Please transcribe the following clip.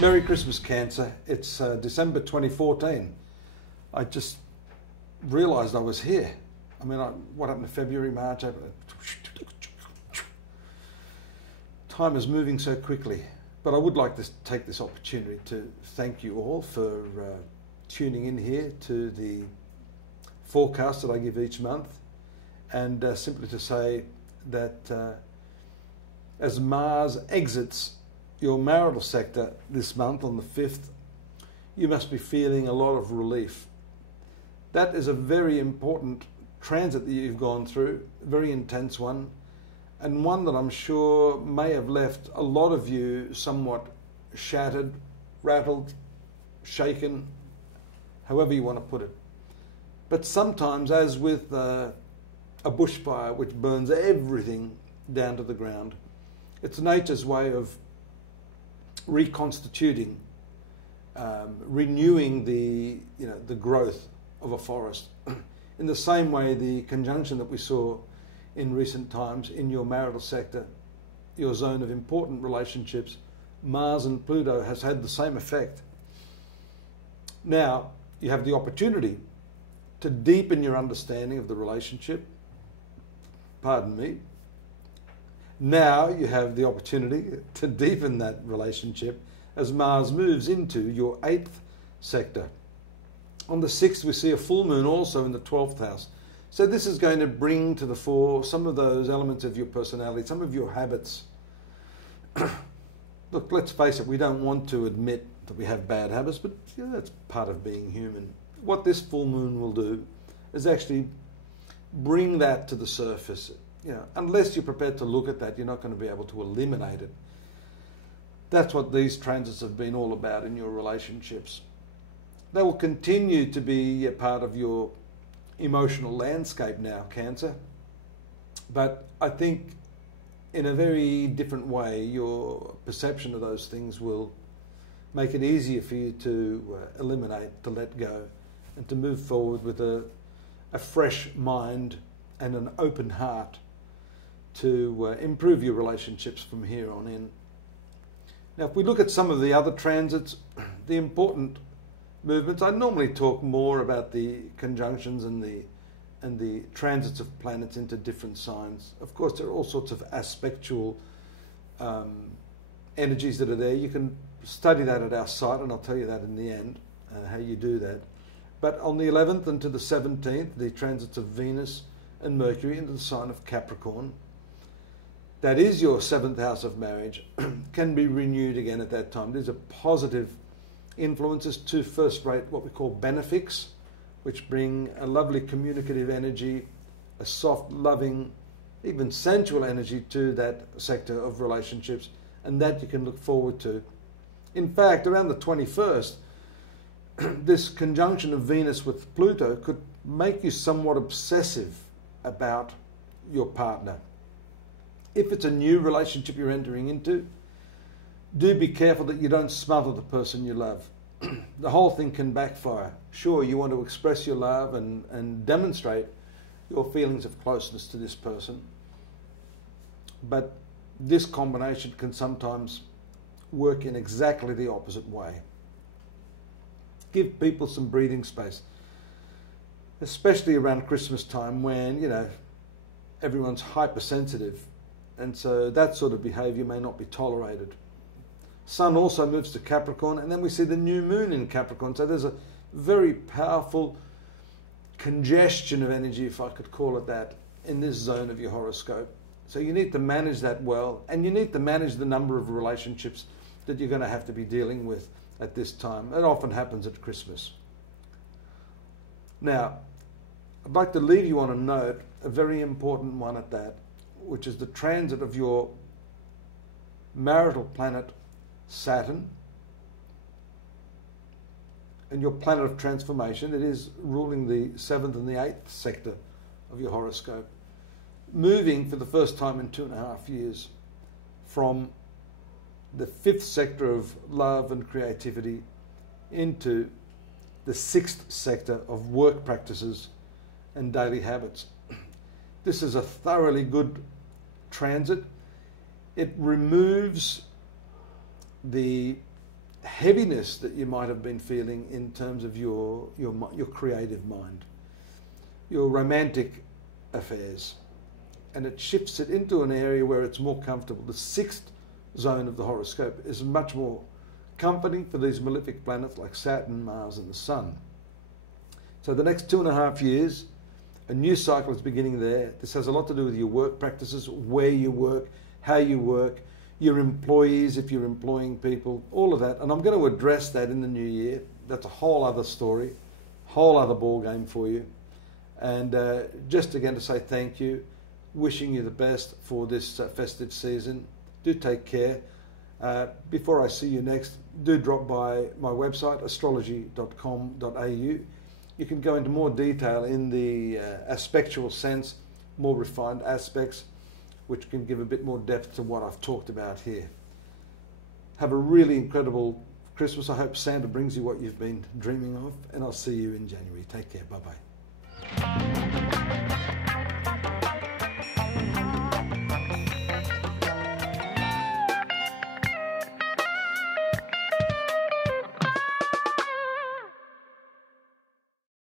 Merry Christmas, Cancer. It's December 2014. I just realised I was here. I mean, what happened to February, March, April? Time is moving so quickly. But I would like to take this opportunity to thank you all for tuning in here to the forecast that I give each month, and simply to say that as Mars exits your marital sector this month on the 5th, you must be feeling a lot of relief. That is a very important transit that you've gone through, a very intense one, and one that I'm sure may have left a lot of you somewhat shattered, rattled, shaken, however you want to put it. But sometimes, as with a bushfire which burns everything down to the ground, it's nature's way of reconstituting, renewing the growth of a forest. In the same way, the conjunction that we saw in recent times in your marital sector, your zone of important relationships, Mars and Pluto, has had the same effect. Now, you have the opportunity to deepen your understanding of the relationship. Pardon me. Now you have the opportunity to deepen that relationship as Mars moves into your 8th sector. On the 6th, we see a full moon also in the 12th house. So this is going to bring to the fore some of those elements of your personality, some of your habits. Look, let's face it, we don't want to admit that we have bad habits, but that's part of being human. What this full moon will do is actually bring that to the surface. Unless you're prepared to look at that, you're not going to be able to eliminate it. That's what these transits have been all about in your relationships. They will continue to be a part of your emotional landscape now, Cancer. But I think in a very different way, your perception of those things will make it easier for you to eliminate, to let go, and to move forward with a fresh mind and an open heart to improve your relationships from here on in. Now, if we look at some of the other transits, the important movements, I normally talk more about the conjunctions and the transits of planets into different signs. Of course, there are all sorts of aspectual energies that are there. You can study that at our site, and I'll tell you that in the end, how you do that. But on the 11th and to the 17th, the transits of Venus and Mercury into the sign of Capricorn, that is your 7th house of marriage, can be renewed again at that time. These are positive influences to first-rate, what we call benefics, which bring a lovely communicative energy, a soft, loving, even sensual energy to that sector of relationships, and that you can look forward to. In fact, around the 21st, this conjunction of Venus with Pluto could make you somewhat obsessive about your partner. If it's a new relationship you're entering into, do be careful that you don't smother the person you love. The whole thing can backfire. Sure, you want to express your love and demonstrate your feelings of closeness to this person, but this combination can sometimes work in exactly the opposite way. Give people some breathing space, especially around Christmas time when, everyone's hypersensitive, and so that sort of behaviour may not be tolerated. Sun also moves to Capricorn, and then we see the new moon in Capricorn. So there's a very powerful congestion of energy, if I could call it that, in this zone of your horoscope. So you need to manage that well, and you need to manage the number of relationships that you're going to have to be dealing with at this time. It often happens at Christmas. Now, I'd like to leave you on a note, a very important one at that, which is the transit of your marital planet Saturn and your planet of transformation. It is ruling the 7th and the 8th sector of your horoscope, moving for the first time in 2.5 years from the 5th sector of love and creativity into the 6th sector of work practices and daily habits. This is a thoroughly good transit. It removes the heaviness that you might have been feeling in terms of your creative mind, your romantic affairs, and it shifts it into an area where it's more comfortable. The sixth zone of the horoscope is much more comforting for these malefic planets like Saturn, Mars and the Sun. So the next 2.5 years, a new cycle is beginning there. This has a lot to do with your work practices, where you work, how you work, your employees, if you're employing people, all of that. And I'm going to address that in the new year. That's a whole other story, whole other ball game for you. And just again to say thank you, wishing you the best for this festive season. Do take care. Before I see you next, do drop by my website, astrology.com.au. You can go into more detail in the aspectual sense, more refined aspects, which can give a bit more depth to what I've talked about here. Have a really incredible Christmas. I hope Santa brings you what you've been dreaming of, and I'll see you in January. Take care. Bye-bye.